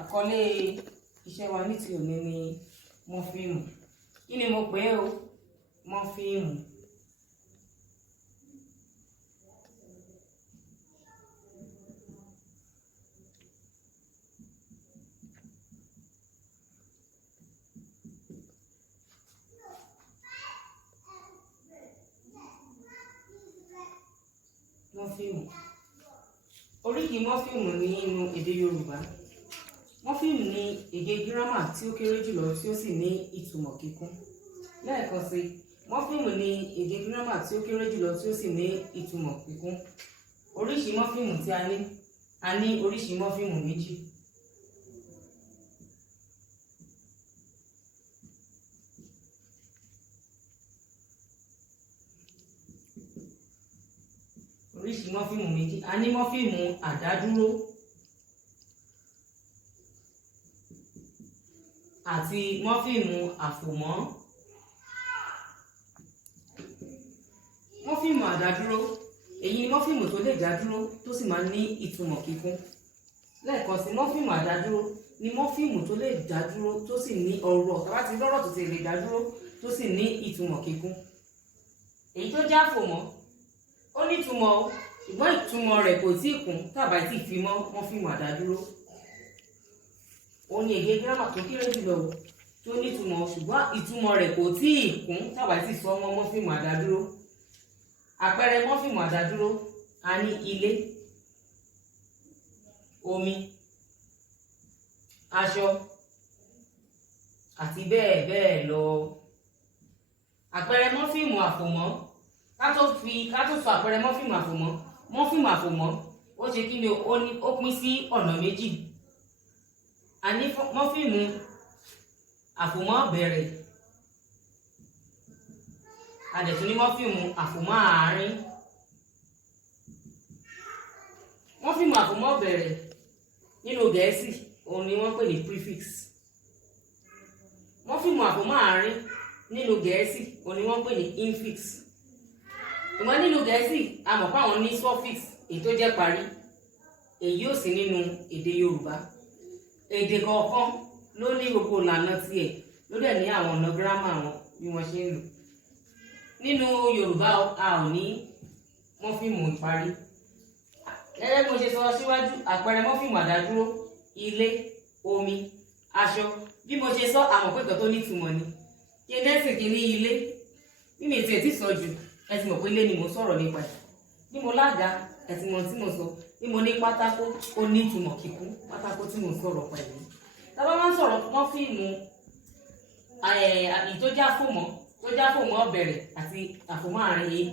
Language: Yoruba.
Àkọlé iṣẹ́ wa ní ti òní ni mọ́fíìmù. Kí ni mo pè é o? Mọ́fíìmù. Mọ́fíìmù. Oríkì mọ́fíìmù ní inú èdè Yorùbá. Mọ́fíìmù ni èdè gírámà tí ó kéré jùlọ tí ó sì ní ìtumọ̀ kíkún. Lẹ́ẹ̀kan sí, mọ́fíìmù ni èdè gírámà tí ó kéré jùlọ tí ó sì ní ìtumọ̀ kíkún. Oríṣi mọ́fíìmù tí a ní oríṣi mọ́fíìmù méjì. Oríṣi mọ́fíìmù méjì. A ní mọ́fíìmù àdádúró àti mọ́fíìmù àfòmọ́. Mọ́fíìmù àdádúró, èyí ni mọ́fíìmù tó lè dádúró tó sì máa ní ìtumọ̀ kíkún. Lẹ́ẹ̀kan sí, mọ́fíìmù àdádúró ni mọ́fíìmù tó lè dádúró tó sì ní ọ̀rọ̀ tàbí ti lọ́rọ̀ tó ti lè dádúró tó sì ní ìtumọ̀ kíkún. Èyí tó jẹ́ àfòmọ́, ó ní ìtumọ̀ o, ṣùgbọ́n ìtumọ̀ rẹ̀ kò tíì kún tàbí tí fi mọ́ mọ́fíìmù àdádúró. Òun ni èdè gírámà tó kéré jùlọ tó ní ìtumọ̀, ṣùgbọ́n ìtumọ̀ rẹ̀ kò tíì kún tàbí tí sọ mọ́ mọ́fíìmù àdádúró. Àpẹẹrẹ mọ́fíìmù àdádúró, a ní ilé, omi, aṣọ àti bẹ́ẹ̀ bẹ́ẹ̀ lọ. Àpẹẹrẹ mọ́fíìmù àfòmọ́, ká tó sọ àpẹẹrẹ mọ́fíìmù àfòmọ́. Mọ́fíìmù àfòmọ́ ó ṣe kí ni ó pín sí ọ̀nà méjì. A ní mọ́fíìmù àfòmọ́ bẹ̀rẹ̀, a dẹ̀ tún ní mọ́fíìmù àfòmọ́ àárín. Mọ́fíìmù àfòmọ́ bẹ̀rẹ̀ nínú Gẹ̀ẹ́sì òun ni wọ́n pè ní prefix. Mọ́fíìmù àfòmọ́ àárín nínú Gẹ̀ẹ́sì òun ni wọ́n pè ní infix. Ìwọ́n nínú Gẹ̀ẹ́sì a mọ̀ pé àwọn ní suffix èyí tó jẹ́ parí, èyí ò sí nínú èdè Yorùbá. Èdè kọ̀ọ̀kan ló ní gbogbo ìlànà tiẹ̀, ló dẹ̀ ní àwọn ọ̀nà gírámà wọn bí wọ́n ṣe ń lò. Nínú Yorùbá a ò ní mọ́fíìmù ìparí. Gẹ́gẹ́ bí mo ṣe sọ síwájú, àpẹẹrẹ mọ́fíìmù àdádúró, ilé, omi, aṣọ. Bí mo ṣe sọ, àwọn pẹ̀kọ́ tó nítumọ̀ ni. Kí n dẹ́sìn kí ní ilé, bí mi tiẹ̀ ti sọ jù, ẹ ti mọ̀ pé ilé ni mo sọ̀rọ̀ nípa ẹ̀. Bí mo lága, ẹ ti mọ̀ tí mo sọ. Bí mo ní pátákó, ó ní ìtumọ̀ kíkún, pátákó tí mo sọ̀rọ̀ pẹ̀lú. Tá bá máa ń sọ̀rọ̀ mọ́fíìmù tó jẹ́ àfòmọ́ bẹ̀rẹ̀ àti àfòmọ́ àárín.